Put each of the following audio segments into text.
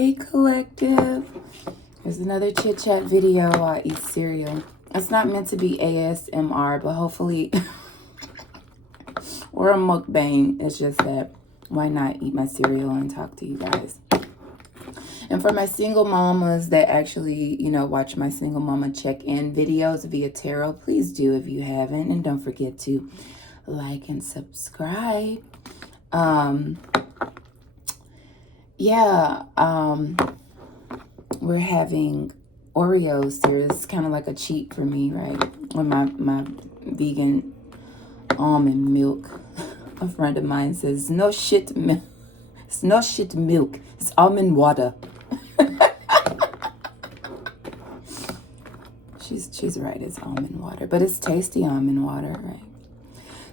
Hey collective, there's another chit chat video while I eat cereal. It's not meant to be ASMR, but hopefully, or a mukbang. It's just that, why not eat my cereal and talk to you guys? And for my single mamas that actually, you know, watch my single mama check-in videos via tarot, please do if you haven't. And don't forget to like and subscribe. We're having Oreos here. It's kind of like a cheat for me, right? With my vegan almond milk. A friend of mine says, no shit milk. It's no shit milk. It's almond water. She's right. It's almond water. But it's tasty almond water, right?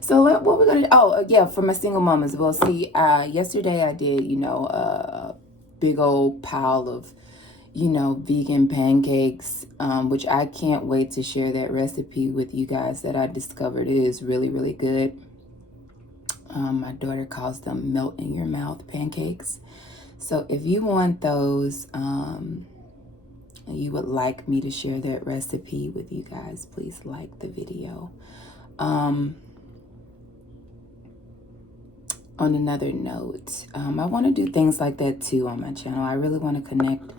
So what we're going to do, for my single mamas, well, see, yesterday I did, you know, a big old pile of, you know, vegan pancakes, which I can't wait to share that recipe with you guys that I discovered. It is really, really good. My daughter calls them melt in your mouth pancakes. So if you want those, you would like me to share that recipe with you guys, please like the video. On another note, I want to do things like that too on my channel. I really want to connect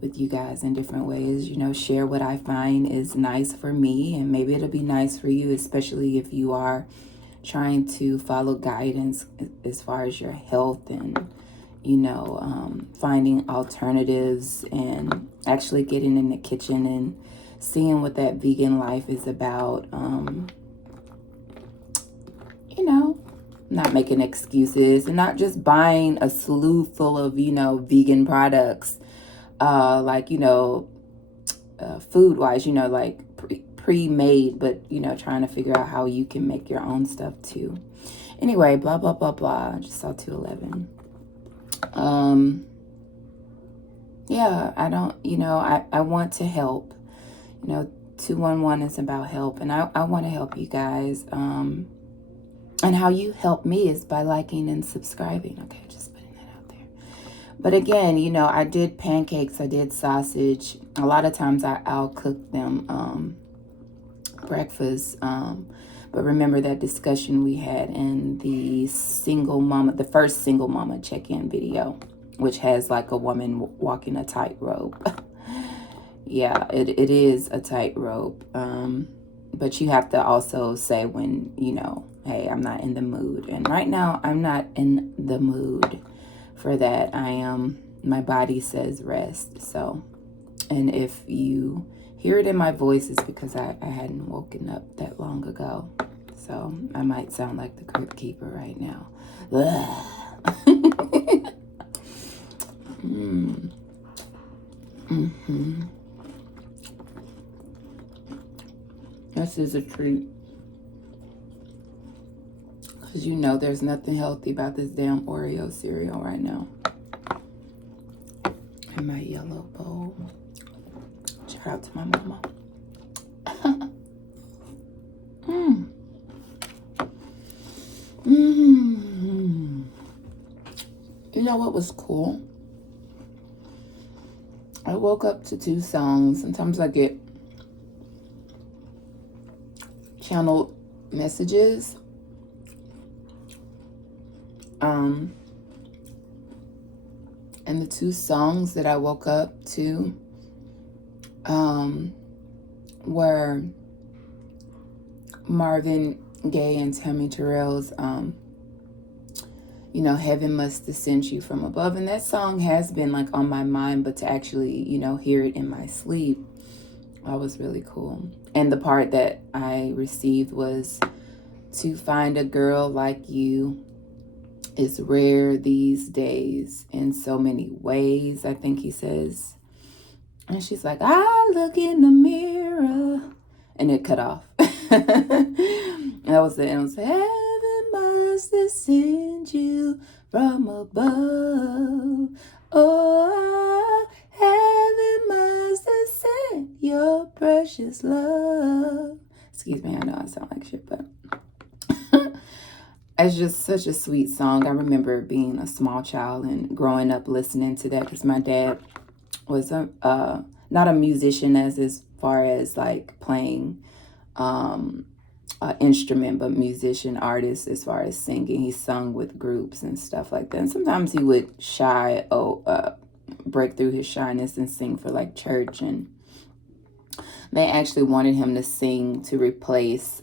with you guys in different ways, you know, share what I find is nice for me, and maybe it'll be nice for you, especially if you are trying to follow guidance as far as your health and, you know, finding alternatives and actually getting in the kitchen and seeing what that vegan life is about. You know, not making excuses and not just buying a slew full of, you know, vegan products, like, you know, food wise, you know, like pre-made, but, you know, trying to figure out how you can make your own stuff too. Anyway, blah, blah, blah, blah. I just saw 211. Yeah, I don't, you know, I want to help, you know, 211 is about help, and I want to help you guys. And how you help me is by liking and subscribing. Okay, just putting that out there. But again, you know, I did pancakes, I did sausage. A lot of times I'll cook them breakfast. But remember that discussion we had in the first single mama check-in video, which has like a woman walking a tightrope. Yeah, it is a tightrope. But you have to also say when, you know, hey, I'm not in the mood. And right now, I'm not in the mood for that. My body says rest. So, and if you hear it in my voice, it's because I hadn't woken up that long ago. So, I might sound like the Crypt Keeper right now. This is a treat. Because you know there's nothing healthy about this damn Oreo cereal right now. In my yellow bowl. Shout out to my mama. You know what was cool? I woke up to 2 songs. Sometimes I get channeled messages. And the 2 songs that I woke up to were Marvin Gaye and Tammy Terrell's you know, Heaven Must Descend You From Above. And that song has been like on my mind, but to actually, you know, hear it in my sleep, that was really cool. And the part that I received was, to find a girl like you is rare these days in so many ways, I think he says. And she's like, I look in the mirror. And it cut off. That was the end. It was, heaven must descend you from above. Oh, heaven must descend your precious love. Excuse me, I know I sound like shit, but It's just such a sweet song. I remember being a small child and growing up listening to that because my dad was not a musician as far as like playing instrument, but musician, artist as far as singing. He sung with groups and stuff like that. And sometimes he would break through his shyness and sing for like church. And they actually wanted him to sing to replace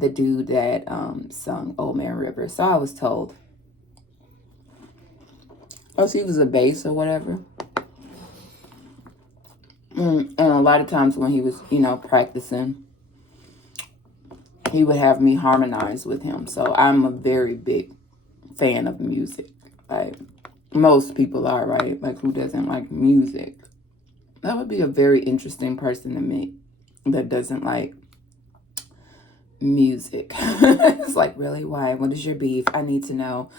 the dude that sung Old Man River. So I was told. Oh, so he was a bass or whatever. And a lot of times when he was, practicing, he would have me harmonize with him. So I'm a very big fan of music. Like, most people are, right? Like, who doesn't like music? That would be a very interesting person to meet that doesn't like music. It's like, really? Why? What is your beef? I need to know.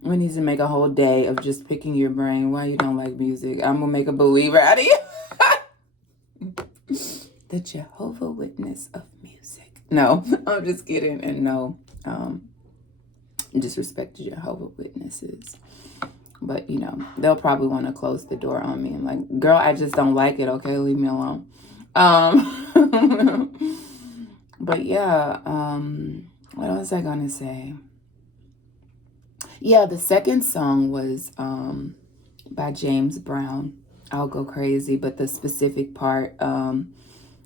We need to make a whole day of just picking your brain why you don't like music. I'm gonna make a believer out of you. The Jehovah Witness of music. No, I'm just kidding. And no disrespect to Jehovah Witnesses, but they'll probably want to close the door on me. I'm like, girl, I just don't like it. Okay, leave me alone. But yeah, what was I gonna say? Yeah, the second song was by James Brown, I'll Go Crazy, but the specific part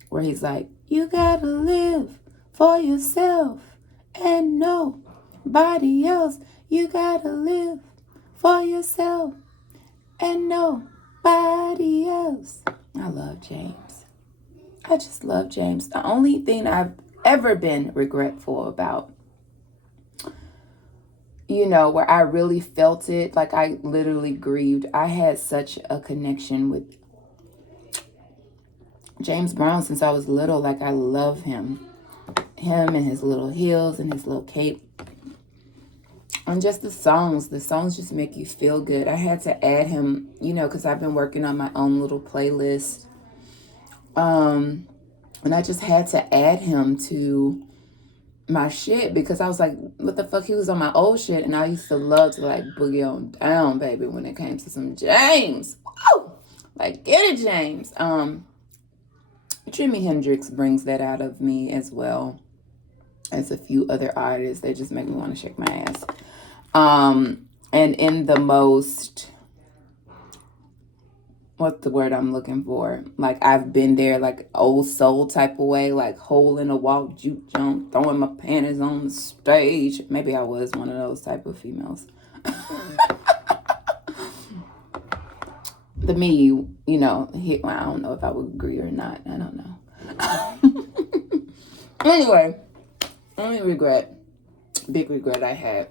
where he's like, you gotta live for yourself and nobody else. You gotta live for yourself and nobody else. I love James. I just love James. The only thing I've ever been regretful about, where I really felt it, like I literally grieved. I had such a connection with James Brown since I was little. Like, I love him. Him and his little heels and his little cape. And just the songs just make you feel good. I had to add him, because I've been working on my own little playlist. And I just had to add him to my shit because I was like, what the fuck? He was on my old shit. And I used to love to like boogie on down, baby, when it came to some James. Woo! Like, get it, James. Jimi Hendrix brings that out of me as well as a few other artists. They just make me want to shake my ass. And in the most, what's the word I'm looking for? Like, I've been there, like, old soul type of way, like, hole in a wall, juke jump, throwing my panties on the stage. Maybe I was one of those type of females. The me, well, I don't know if I would agree or not. I don't know. Anyway, only big regret I had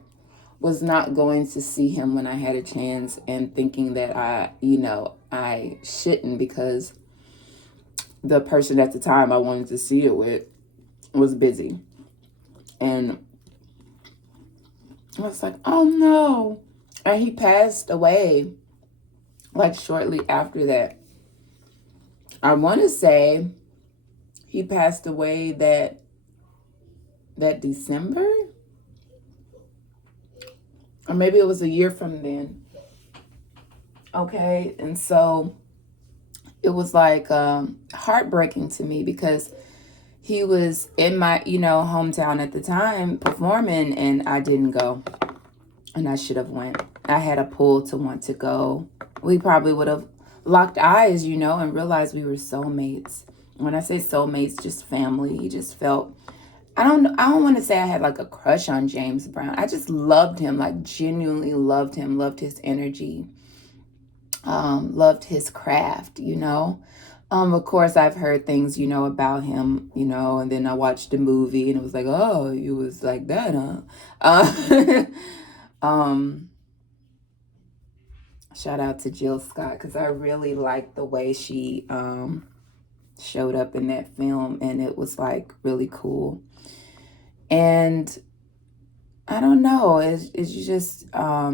was not going to see him when I had a chance and thinking that I shouldn't because the person at the time I wanted to see it with was busy. And I was like, oh no. And he passed away like shortly after that. I want to say he passed away that December. Or maybe it was a year from then. Okay, and so it was like heartbreaking to me because he was in my, hometown at the time performing and I didn't go. And I should have went. I had a pull to want to go. We probably would have locked eyes, and realized we were soulmates. When I say soulmates, just family. He just felt, I don't want to say I had like a crush on James Brown. I just loved him, like genuinely loved him, loved his energy, loved his craft, Of course, I've heard things, about him, and then I watched the movie and it was like, oh, you was like that, huh? Shout out to Jill Scott because I really liked the way she showed up in that film and it was like really cool. And I don't know, it's just I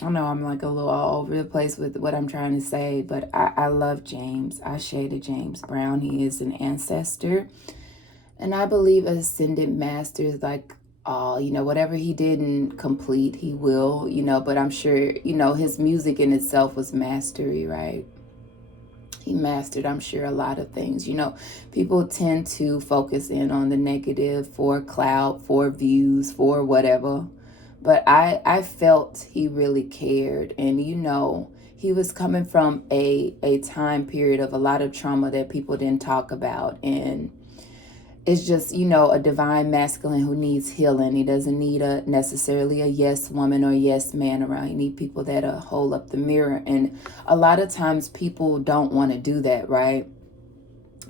don't know, I'm like a little all over the place with what I'm trying to say, but I love James. I shaded James Brown. He is an ancestor. And I believe ascended masters, like, you know, whatever he didn't complete, he will, you know, but I'm sure, you know, his music in itself was mastery, right? He mastered, I'm sure, a lot of things. You know, people tend to focus in on the negative for clout, for views, for whatever. But I felt he really cared. And, you know, he was coming from a time period of a lot of trauma that people didn't talk about. And it's just, you know, a divine masculine who needs healing. He doesn't need necessarily a yes woman or yes man around. He need people that hold up the mirror. And a lot of times people don't want to do that, right?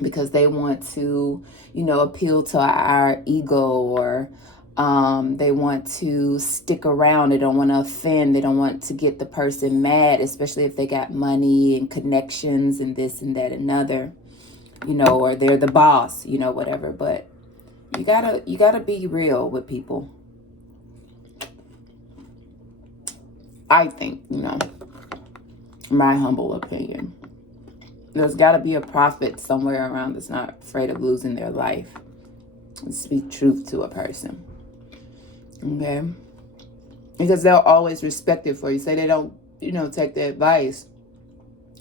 Because they want to, you know, appeal to our ego, or they want to stick around. They don't want to offend. They don't want to get the person mad, especially if they got money and connections and this and that and other. You know, or they're the boss, you know, whatever. But you gotta be real with people. I think, you know, my humble opinion. There's gotta be a prophet somewhere around that's not afraid of losing their life and speak truth to a person. Okay? Because they'll always respect it for you. Say they don't, you know, take the advice.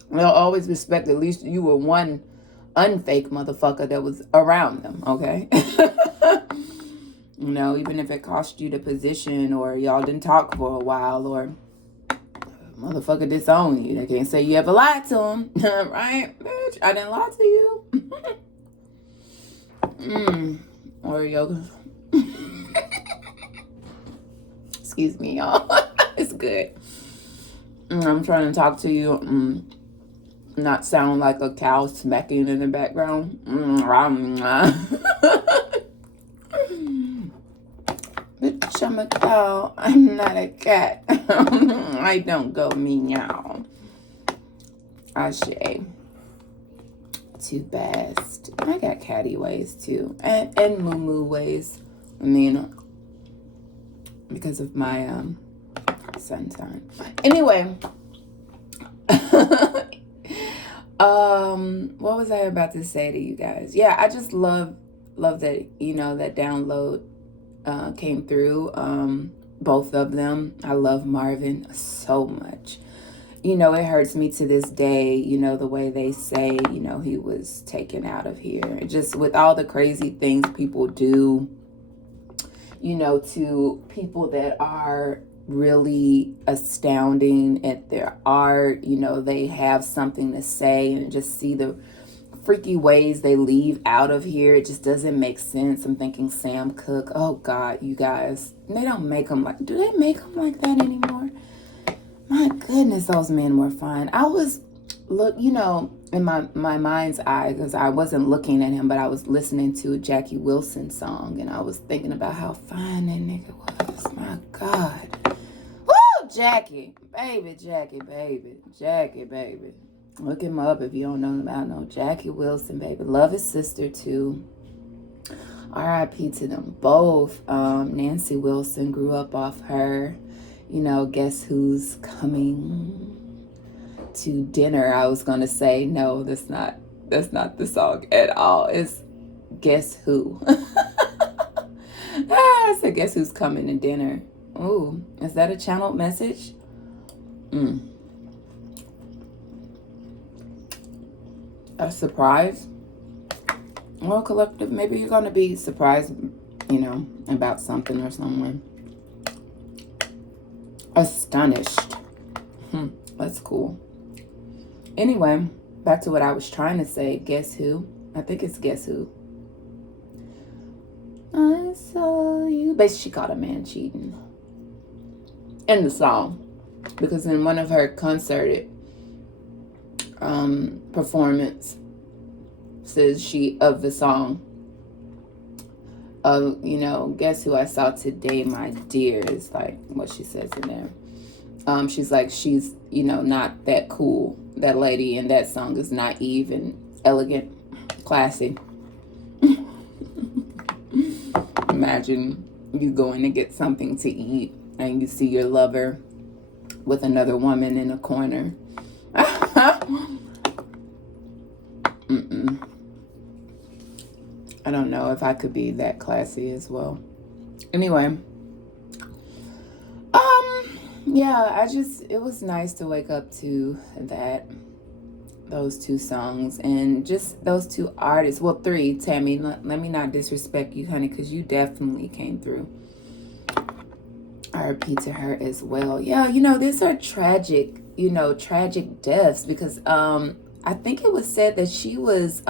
They'll always respect at least you were one unfake motherfucker that was around them, okay? You know, even if it cost you the position, or y'all didn't talk for a while, or motherfucker disown you. They can't say you ever lied to him, right? Bitch, I didn't lie to you. Or yoga. Excuse me, y'all. It's good. I'm trying to talk to you. Not sound like a cow smacking in the background. Bitch, I'm a cow. I'm not a cat. I don't go meow. Ashe. Too best. I got catty ways too. And moo ways. I mean, because of my sun sign. Anyway. What was I about to say to you guys? Yeah, I just love that, you know, that download came through. Both of them. I love Marvin so much. You know, it hurts me to this day, you know, the way they say, you know, he was taken out of here. Just with all the crazy things people do, you know, to people that are really astounding at their art. You know, they have something to say, and just see the freaky ways they leave out of here. It just doesn't make sense. I'm thinking Sam Cooke. Oh God, you guys, they don't make them like, do they make them like that anymore? My goodness, those men were fine. I was, you know, in my mind's eye, because I wasn't looking at him, but I was listening to a Jackie Wilson song, and I was thinking about how fine that nigga was. My God. Woo, Jackie. Baby, Jackie, baby. Jackie, baby. Look him up if you don't know about no Jackie Wilson, baby. Love his sister, too. R.I.P. to them both. Nancy Wilson grew up off her. You know, guess who's coming to dinner? I was gonna say, no, that's not the song at all. It's Guess Who. I said, guess who's coming to dinner? Ooh, is that a channeled message? A surprise? Well, collective, maybe you're gonna be surprised, you know, about something or someone. Astonished. That's cool. Anyway, back to what I was trying to say. Guess who? I think it's Guess Who. I saw you. Basically, she caught a man cheating in the song, because in one of her concerted performance says she of the song, you know, guess who I saw today, my dear, is like what she says in there. She's like, she's, you know, not that cool. That lady in that song is naive and elegant, classy. Imagine you going to get something to eat and you see your lover with another woman in a corner. I don't know if I could be that classy as well. Anyway, yeah, it was nice to wake up to those two songs, and just those two artists. Well, three, Tammy. Let me not disrespect you, honey, because you definitely came through. RP to her as well. Yeah, these are tragic, tragic deaths, because I think it was said that she was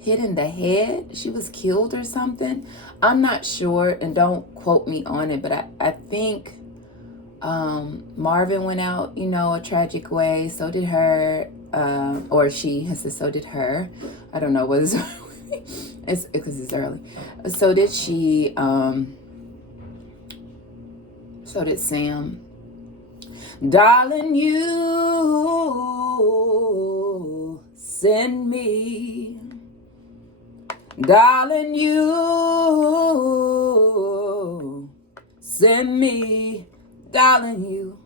hit in the head. She was killed or something. I'm not sure, and don't quote me on it, but I think Marvin went out, a tragic way. So did her, or she. So did her. I don't know what is. It's because it's early. So did she. So did Sam. Darling, you send me. Darling, you send me. Darling, you.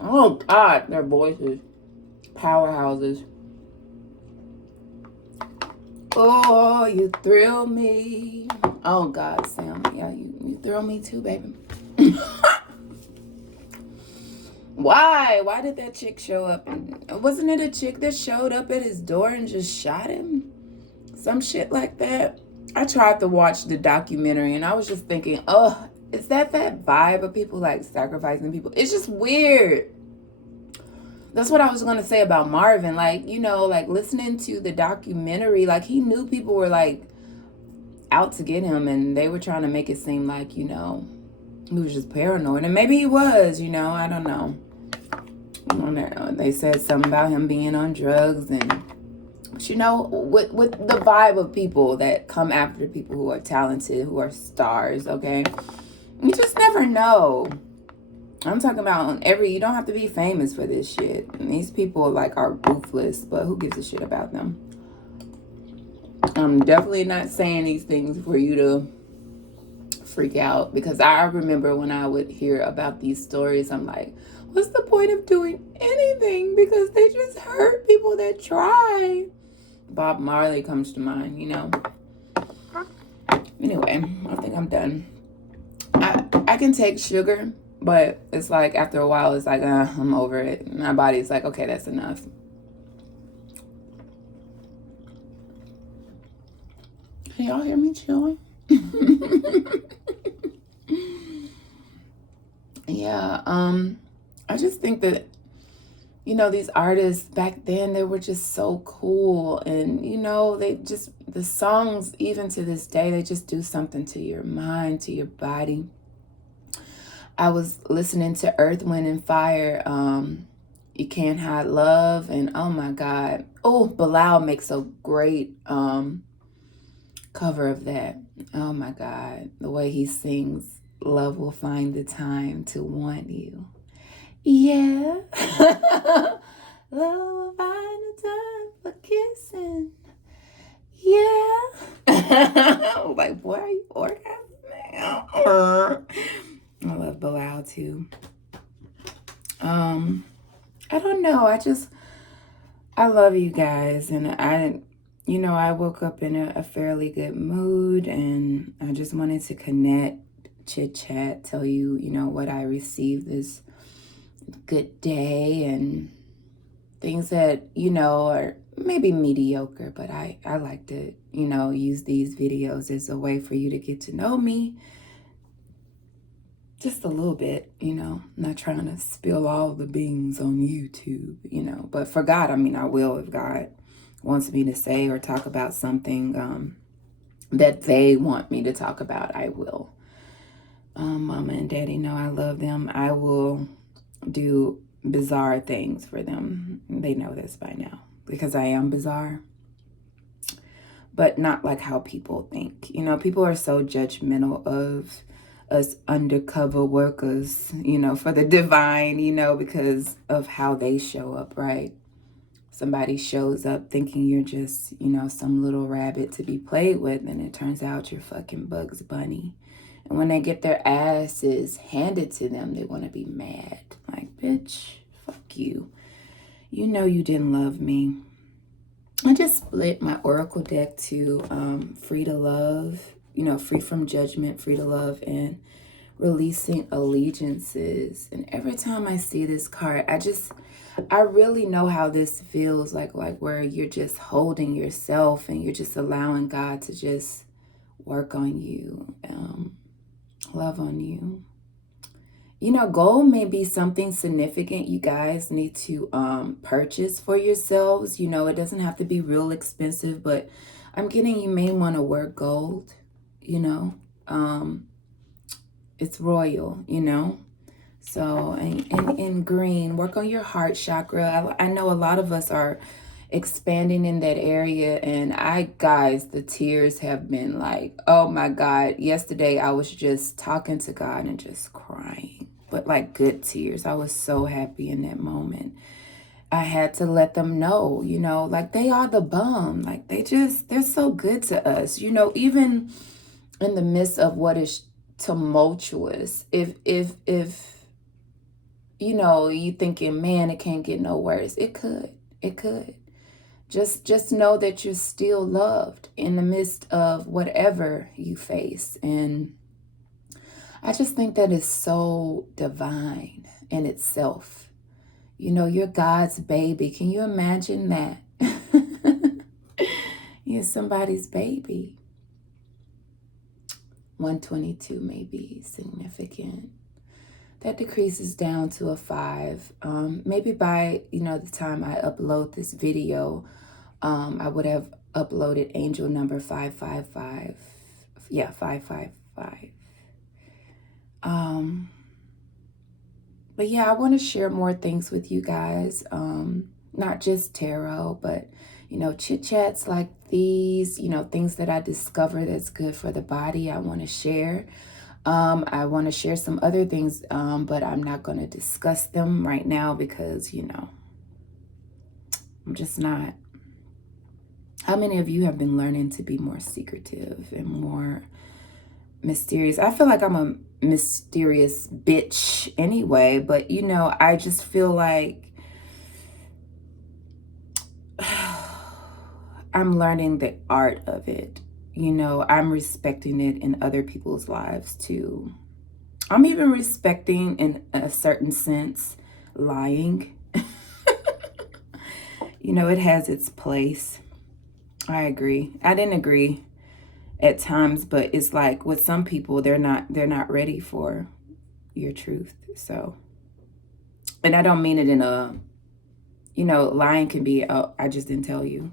Oh, God, their voices. Powerhouses. Oh, you thrill me. Oh, God, Sam. Yeah, you thrill me too, baby. Why? Why did that chick show up? Wasn't it a chick that showed up at his door and just shot him? Some shit like that. I tried to watch the documentary, and I was just thinking, oh, is that vibe of people like sacrificing people? It's just weird. That's what I was going to say about Marvin. Like, like listening to the documentary, like he knew people were like out to get him, and they were trying to make it seem like, he was just paranoid. And maybe he was, I don't know. They said something about him being on drugs, and with the vibe of people that come after people who are talented, who are stars, okay? You just never know. I'm talking about you don't have to be famous for this shit. And these people are ruthless, but who gives a shit about them? I'm definitely not saying these things for you to freak out, because I remember when I would hear about these stories, I'm like, what's the point of doing anything? Because they just hurt people that try. Bob Marley comes to mind, Anyway, I think I'm done. I can take sugar, but it's like after a while, it's like, I'm over it. My body's like, okay, that's enough. Can y'all hear me chilling? Yeah, I just think that, these artists back then, they were just so cool. And, the songs, even to this day, they just do something to your mind, to your body. I was listening to Earth, Wind, and Fire, You Can't Hide Love, and oh my God. Oh, Bilal makes a great cover of that. Oh my God. The way he sings, love will find the time to want you. Yeah. Love will find the time for kissing. Yeah. Like, boy, are you orgasming now? I love Bilal too. I don't know. I love you guys. And I woke up in a fairly good mood, and I just wanted to connect, chit chat, tell you, what I received this good day, and things that, are maybe mediocre, but I like to, use these videos as a way for you to get to know me just a little bit, not trying to spill all the beans on YouTube, but for God, I will, if God wants me to say or talk about something that they want me to talk about, I will. Mama and Daddy know I love them. I will do bizarre things for them. They know this by now, because I am bizarre, but not like how people think. People are so judgmental of us undercover workers, for the divine, because of how they show up, right? Somebody shows up thinking you're just, some little rabbit to be played with, and it turns out you're fucking Bugs Bunny. And when they get their asses handed to them, they want to be mad. Like, bitch, fuck you. You know you didn't love me. I just split my oracle deck to free to love, free from judgment, free to love, and releasing allegiances. And every time I see this card, I really know how this feels like where you're just holding yourself and you're just allowing God to just work on you, love on you. Gold may be something significant you guys need to purchase for yourselves. It doesn't have to be real expensive, but I'm getting you may want to wear gold, it's royal, So, in green, work on your heart chakra. I know a lot of us are expanding in that area, and guys, the tears have been like, oh my God. Yesterday, I was just talking to God and just crying, but like good tears. I was so happy in that moment. I had to let them know, like they are the bum. Like they're so good to us, even in the midst of what is tumultuous. If you thinking, man, it can't get no worse. It could. Just know that you're still loved in the midst of whatever you face. And I just think that is so divine in itself. You're God's baby. Can you imagine that? You're somebody's baby. 122 may be significant. That decreases down to a 5. Maybe by, the time I upload this video, I would have uploaded angel number 555. Yeah, 555. But yeah, I want to share more things with you guys. Not just tarot, but, chit chats like these, things that I discover that's good for the body. I want to share. I want to share some other things, but I'm not going to discuss them right now because, I'm just not. How many of you have been learning to be more secretive and more mysterious? I feel like I'm a mysterious bitch anyway, but, I just feel like I'm learning the art of it. I'm respecting it in other people's lives too. I'm even respecting, in a certain sense, lying. It has its place. I agree. I didn't agree at times, but it's like with some people, they're not ready for your truth. So, and I don't mean it in a, lying can be, oh, I just didn't tell you.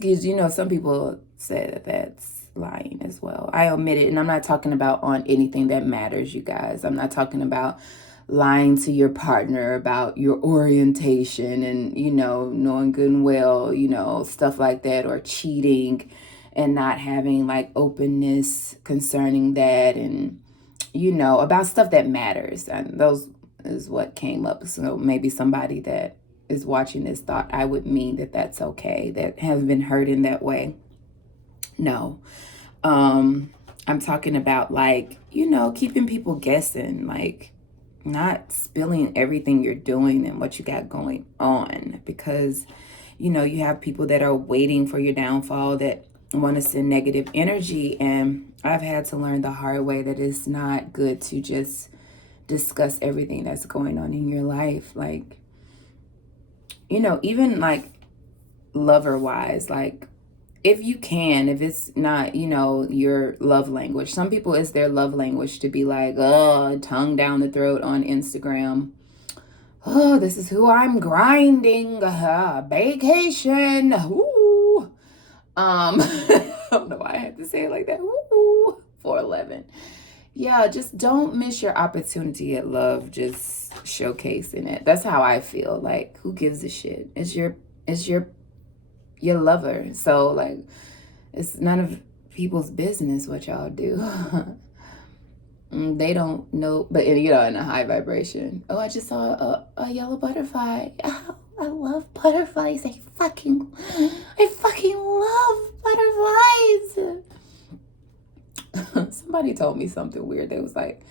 Because, some people say that that's lying as well. I omit it, and I'm not talking about on anything that matters, you guys. I'm not talking about lying to your partner about your orientation and, knowing good and well, stuff like that, or cheating and not having like openness concerning that, and, about stuff that matters. And those is what came up. So maybe somebody that is watching this thought I would mean that that's okay, that has been hurt in that way. No. I'm talking about like, keeping people guessing, like not spilling everything you're doing and what you got going on, because, you have people that are waiting for your downfall, that want to send negative energy. And I've had to learn the hard way that it's not good to just discuss everything that's going on in your life. Like, even like lover wise, like if you can, if it's not, your love language. Some people, it's their love language to be like, oh, tongue down the throat on Instagram. Oh, this is who I'm grinding. Vacation. Ooh. I don't know why I had to say it like that. Ooh, 411. Yeah, just don't miss your opportunity at love. Just showcasing it. That's how I feel. Like, who gives a shit? It's your lover. So like, it's none of people's business what y'all do. They don't know, but in a high vibration. Oh, I just saw a yellow butterfly. Oh, I love butterflies. I fucking love butterflies. Somebody told me something weird. They was like,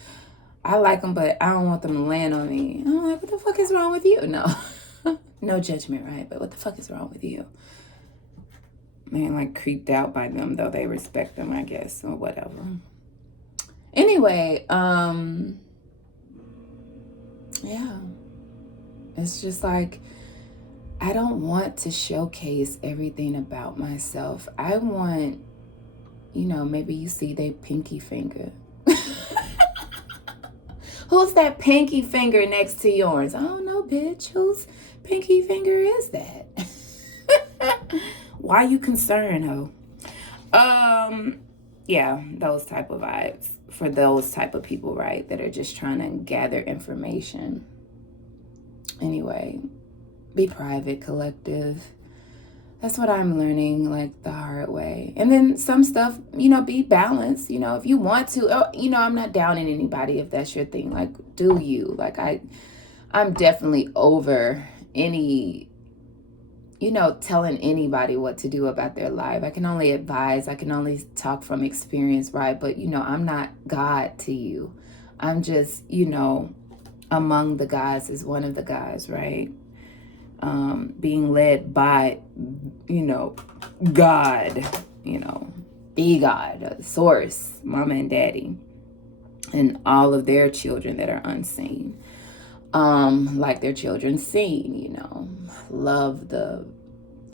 I like them, but I don't want them to land on me. I'm like, what the fuck is wrong with you? No. No judgment, right? But what the fuck is wrong with you? Man, like creeped out by them, though they respect them, I guess, or whatever. Anyway, yeah. It's just like, I don't want to showcase everything about myself. I want, maybe you see they pinky finger. Who's that pinky finger next to yours? I don't know, bitch. Whose pinky finger is that? Why you concerned, ho? Yeah, those type of vibes for those type of people, right? That are just trying to gather information. Anyway, be private, collective. That's what I'm learning, like, the hard way. And then some stuff, be balanced. If you want to, I'm not downing anybody if that's your thing. Like, do you? Like, I'm definitely over any, telling anybody what to do about their life. I can only advise. I can only talk from experience, right? But, I'm not God to you. I'm just, among the guys is one of the guys, right? Being led by, God, the God, source, mama and daddy, and all of their children that are unseen, like their children seen,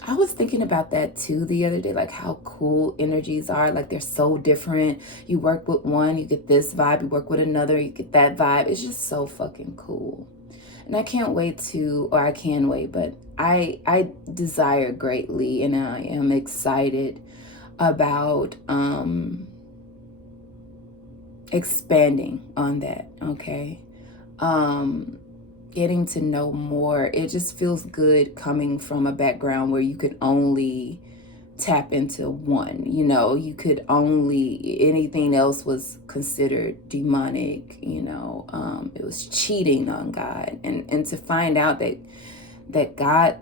I was thinking about that too the other day, like how cool energies are. Like, they're so different. You work with one, you get this vibe. You work with another, you get that vibe. It's just so fucking cool. And I can't wait to, or I can wait, but I desire greatly, and I am excited about expanding on that, okay? Getting to know more. It just feels good coming from a background where you could only tap into one, you could only, anything else was considered demonic, it was cheating on God. And to find out that God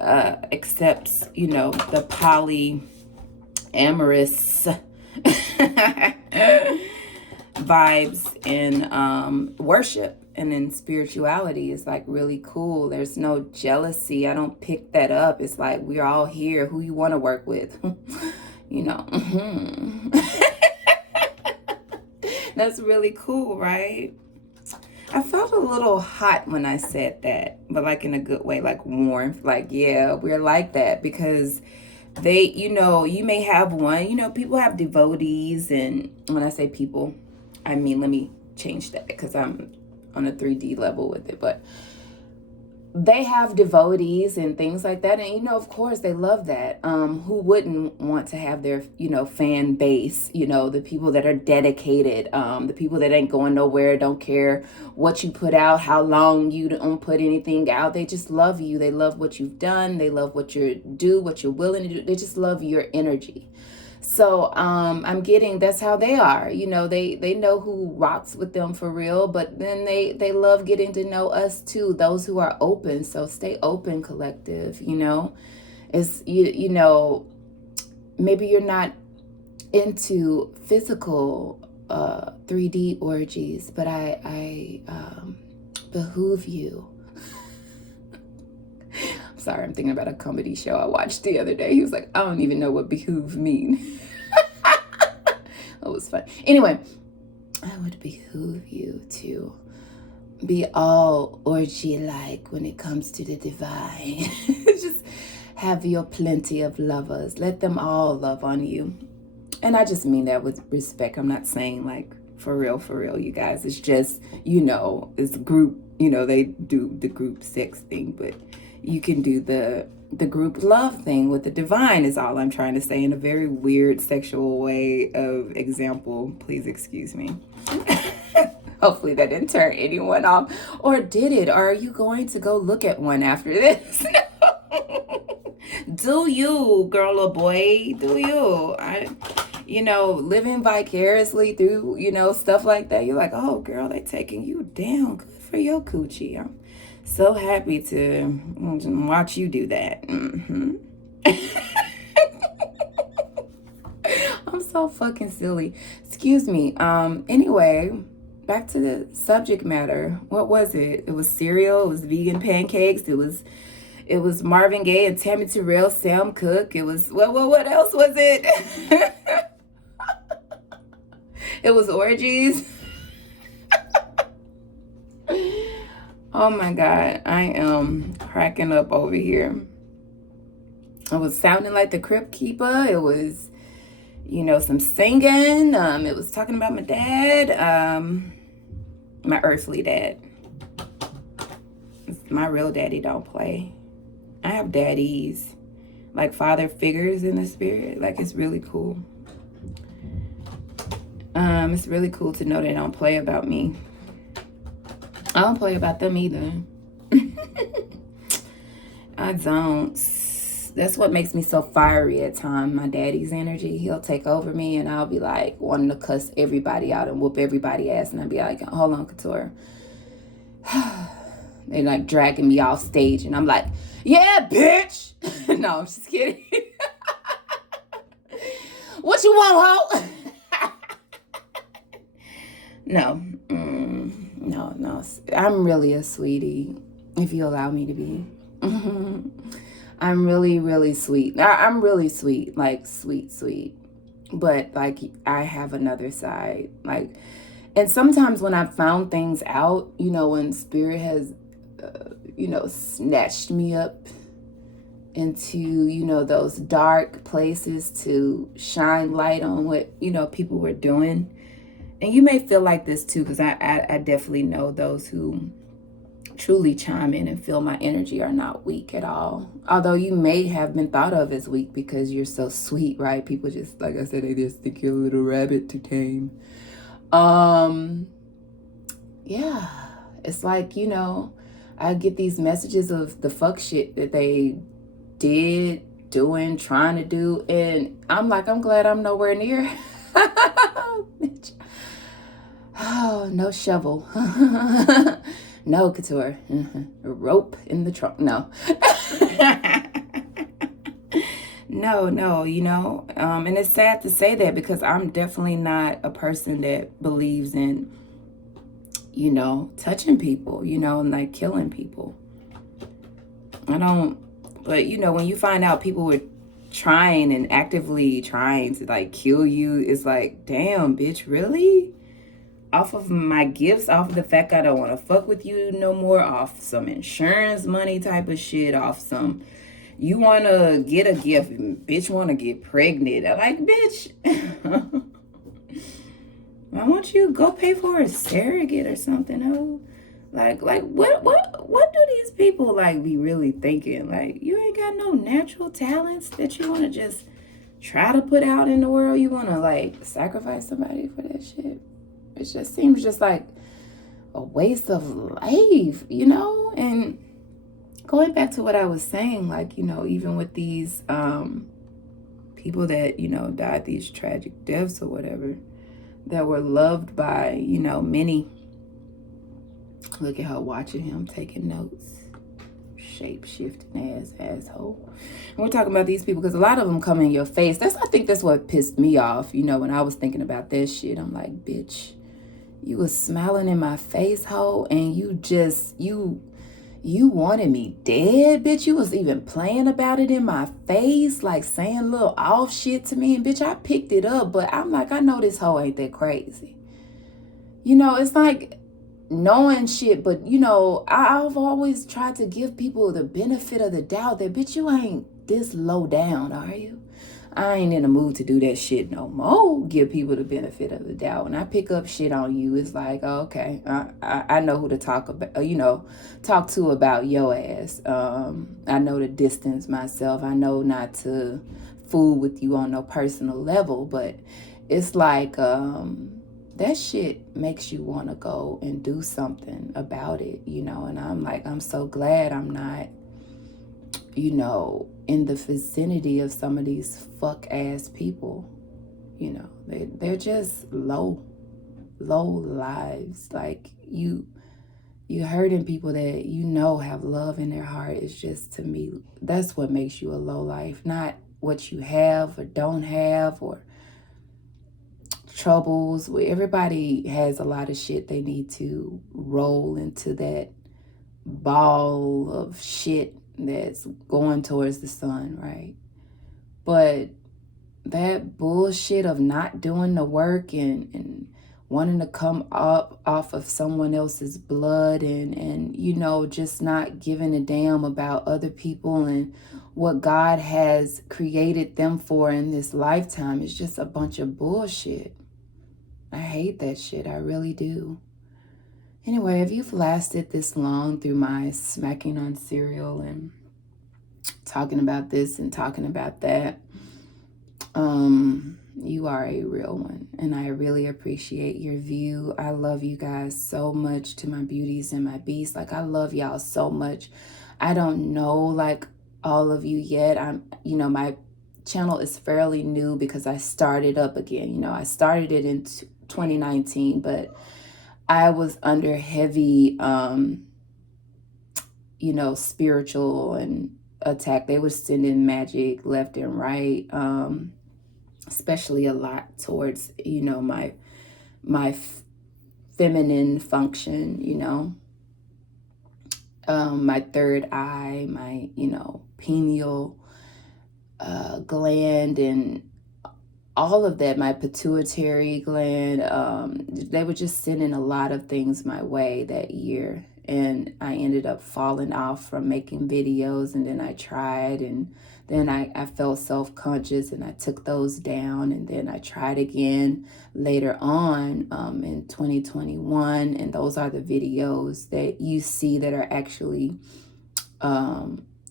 accepts, the polyamorous vibes in worship and in spirituality is like really cool. There's no jealousy. I don't pick that up. It's like, we're all here. Who you want to work with? That's really cool, right? I felt a little hot when I said that, but like in a good way, like warmth. Like, yeah, we're like that because they, you may have one, people have devotees. And when I say people, I mean, let me change that because I'm on a 3D level with it, but they have devotees and things like that. And, of course they love that. Who wouldn't want to have their, fan base, the people that are dedicated, the people that ain't going nowhere, don't care what you put out, how long you don't put anything out. They just love you. They love what you've done. They love what you do, what you're willing to do. They just love your energy. So I'm getting, that's how they are. They know who rocks with them for real, but then they love getting to know us too, those who are open. So stay open, collective. It's maybe you're not into physical 3D orgies, but I behoove you. Sorry, I'm thinking about a comedy show I watched the other day. He was like, I don't even know what behoove mean. That was fun. Anyway, I would behoove you to be all orgy-like when it comes to the divine. Just have your plenty of lovers. Let them all love on you. And I just mean that with respect. I'm not saying like for real, you guys. It's just, it's group, they do the group sex thing, but you can do the group love thing with the divine is all I'm trying to say in a very weird sexual way of example. Please excuse me. Hopefully that didn't turn anyone off. Or did it? Or are you going to go look at one after this? Do you, girl or boy? Do you? Living vicariously through, stuff like that. You're like, oh, girl, they taking you down. Good for your coochie. I'm so happy to watch you do that. I'm so fucking silly. Excuse me. Anyway, back to the subject matter. What was it? It was cereal. It was vegan pancakes. It was Marvin Gaye and Tammy Terrell, Sam Cooke. It was what else was it? It was orgies. Oh my God, I am cracking up over here. It was sounding like the Crypt Keeper. It was, you know, some singing. It was talking about my dad, my earthly dad. My real daddy don't play. I have daddies, like father figures in the spirit. Like, it's really cool. It's really cool to know they don't play about me. I don't play about them either. I don't. That's what makes me so fiery at times. My daddy's energy. He'll take over me and I'll be like wanting to cuss everybody out and whoop everybody ass. And I'll be like, hold on, Couture. They're like dragging me off stage and I'm like, yeah, bitch. No, I'm just kidding. What you want, ho? No. No. I'm really a sweetie, if you allow me to be. I'm really, really sweet. I'm really sweet, like sweet. But like, I have another side. Like, and sometimes when I've found things out, you know, when spirit has, you know, snatched me up into, you know, those dark places to shine light on what, you know, people were doing. And you may feel like this too, because I definitely know those who truly chime in and feel my energy are not weak at all. Although you may have been thought of as weak because you're so sweet, right? People just, like I said, they just think you're a little rabbit to tame. Yeah, it's like, you know, I get these messages of the fuck shit that they did, doing, trying to do. And I'm like, I'm glad I'm nowhere near. Bitch. Oh, no shovel. No, Couture. A rope in the trunk. No. No, you know. And it's sad to say that because I'm definitely not a person that believes in, you know, touching people, you know, and like killing people. I don't. But, you know, when you find out people were trying and actively trying to like kill you, it's like, damn, bitch, really? Off of my gifts, off of the fact I don't want to fuck with you no more, off some insurance money type of shit, off some, you want to get a gift, bitch want to get pregnant. I'm like, bitch, why won't you go pay for a surrogate or something? Oh, like what do these people like be really thinking? Like, you ain't got no natural talents that you want to just try to put out in the world. You want to like sacrifice somebody for that shit. It just seems just like a waste of life, you know? And going back to what I was saying, like, you know, even with these people that, you know, died these tragic deaths or whatever, that were loved by, you know, many. Look at her watching him, taking notes. Shape-shifting asshole. And we're talking about these people because a lot of them come in your face. I think that's what pissed me off, you know, when I was thinking about this shit. I'm like, bitch, you was smiling in my face, ho, and you wanted me dead, bitch. You was even playing about it in my face, like saying little off shit to me. And bitch, I picked it up, but I'm like, I know this hoe ain't that crazy. You know, it's like knowing shit, but you know, I've always tried to give people the benefit of the doubt that, bitch, you ain't this low down, are you? I ain't in the mood to do that shit no more. Give people the benefit of the doubt. When I pick up shit on you, it's like, oh, okay, I know who to talk about, you know, talk to about your ass. I know to distance myself. I know not to fool with you on no personal level, but it's like, that shit makes you want to go and do something about it, you know. And I'm like, I'm so glad I'm not, you know, in the vicinity of some of these fuck ass people. You know, they're just low lives. Like, you hurting people that you know have love in their heart. Is just, to me, that's what makes you a low life, not what you have or don't have, or troubles. Everybody has a lot of shit they need to roll into that ball of shit that's going towards the sun, right? But that bullshit of not doing the work and wanting to come up off of someone else's blood and you know, just not giving a damn about other people and what God has created them for in this lifetime is just a bunch of bullshit. I hate that shit. I really do. Anyway, if you've lasted this long through my smacking on cereal and talking about this and talking about that, you are a real one, and I really appreciate your view. I love you guys so much, to my beauties and my beasts. Like, I love y'all so much. I don't know, like, all of you yet. You know, my channel is fairly new because I started up again. You know, I started it in 2019, but I was under heavy, you know, spiritual and attack. They were sending magic left and right, especially a lot towards, you know, my feminine function, you know, my third eye, my, you know, pineal gland, and all of that, my pituitary gland. They were just sending a lot of things my way that year, and I ended up falling off from making videos, and then I tried, and then I felt self-conscious, and I took those down, and then I tried again later on in 2021, and those are the videos that you see that are actually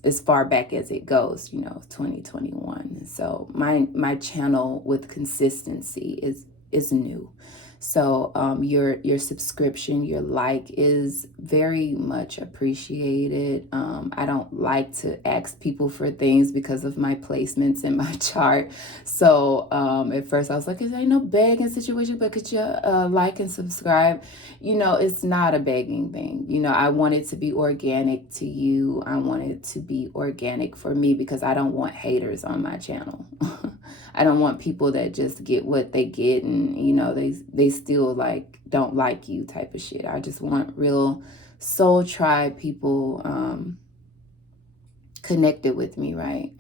as far back as it goes, you know, 2021. So my channel with consistency is new. So your subscription, your like is very much appreciated. I don't like to ask people for things because of my placements in my chart. So at first I was like, "Is there no begging situation, but could you like and subscribe?" You know, it's not a begging thing. You know, I want it to be organic to you. I want it to be organic for me because I don't want haters on my channel. I don't want people that just get what they get and, you know, they still like don't like you type of shit. I just want real soul tribe people connected with me, right?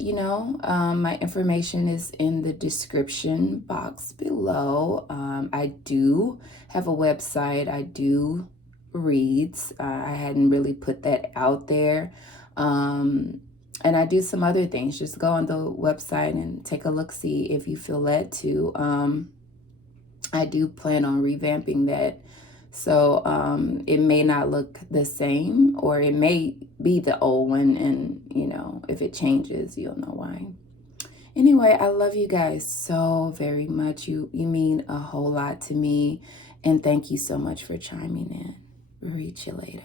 You know, my information is in the description box below. I do have a website. I do reads. I hadn't really put that out there. And I do some other things. Just go on the website and take a look, see if you feel led to. I do plan on revamping that. So it may not look the same, or it may be the old one. And, you know, if it changes, you'll know why. Anyway, I love you guys so very much. You mean a whole lot to me. And thank you so much for chiming in. Reach you later.